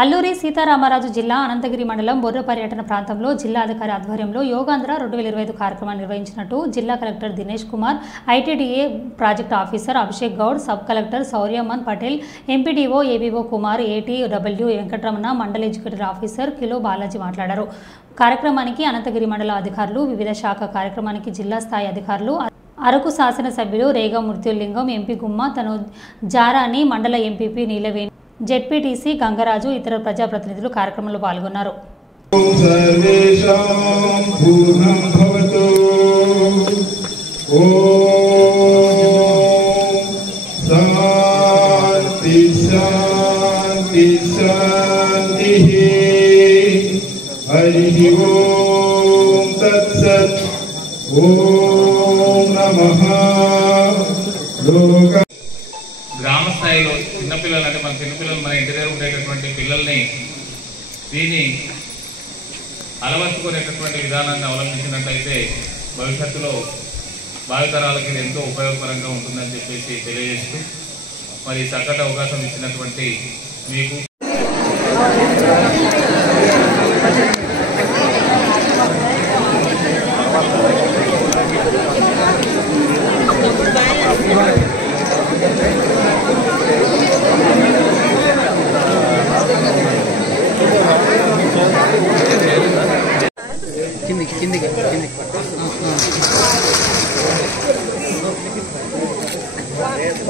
అల్లూరి సీతారామరాజు జిల్లా అనంతగిరి మండలం బొర్ర పర్యటన ప్రాంతంలో జిల్లా అధికారి ఆధ్వర్యంలో యోగాంధ్ర 2025 కార్యక్రమాన్ని నిర్వహించినట్టు జిల్లా collector Dinesh Kumar, ITDA project officer Abhishek Goud, sub collector Sauryaman Patel, MPDO ABO Kumar, ATW Venkataramana, మండల ఎడ్యుకేటర్ ఆఫీసర్ కిలో బాలాజీ మాట్లాడారు. కార్యక్రమానికి అనంతగిరి మండల అధికారులు, వివిధ శాఖ కార్యక్రమానికి జిల్లా స్థాయి అధికారులు, అరకు శాసనసభ్యులు రేగా మృత్యులింగం, ఎంపీ గుమ్మ తను జారాని, మండల ఎంపీపీ నీలవేణి, జెడ్పీటీసీ గంగరాజు, ఇతర ప్రజాప్రతినిధులు కార్యక్రమంలో పాల్గొన్నారు. గ్రామ స్థాయిలో చిన్నపిల్లలు అంటే మన చిన్నపిల్లలు మన ఇంటి దగ్గర ఉండేటటువంటి పిల్లల్ని దీన్ని అలవర్చుకునేటటువంటి విధానాన్ని అవలంబించినట్లయితే భవిష్యత్తులో భావితరాలకి ఇది ఎంతో ఉపయోగకరంగా ఉంటుందని చెప్పేసి తెలియజేస్తూ మరి చక్కటి అవకాశం ఇచ్చినటువంటి మీకు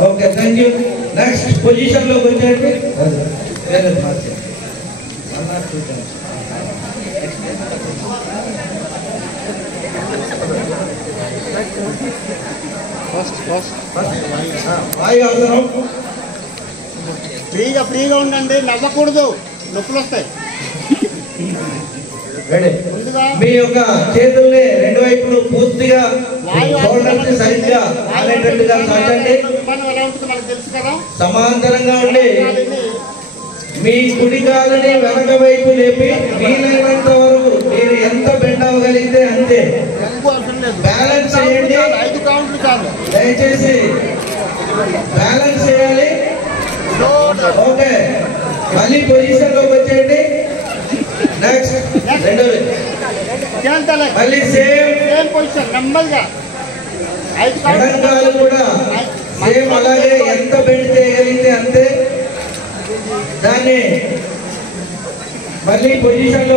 okay, thank you. Next position లోకి వచ్చేయండి. ఫ్రీగా ఉండండి, నవ్వకూడదు, నొప్పులు వస్తాయి. మీ యొక్క చేతుల్ని రెండు వైపులు పూర్తిగా సరిగ్గా అనేటట్టుగా సాగండి. సమాంతరంగా ఉండి మీ కుడి కాలని వెనక వైపు లేపి వీలైనంత వరకు మీరు ఎంత బెండ్ అవ్వగలిగితే అంతే బ్యాలెన్స్ చేయండి. దయచేసి బ్యాలెన్స్ చేయాలి. ఓకే, మళ్ళీ పొజిషన్ లోకి వచ్చేయండి. నెక్స్ట్ రెండోది మళ్ళీ సేమ్ పొజిషన్ నెమ్మదిగా ఎడంకాలు కూడా సేమ్ అలాగే ఎంత బెండ్ చేయగలిగితే అంతే. దాన్ని మళ్ళీ పొజిషన్ లో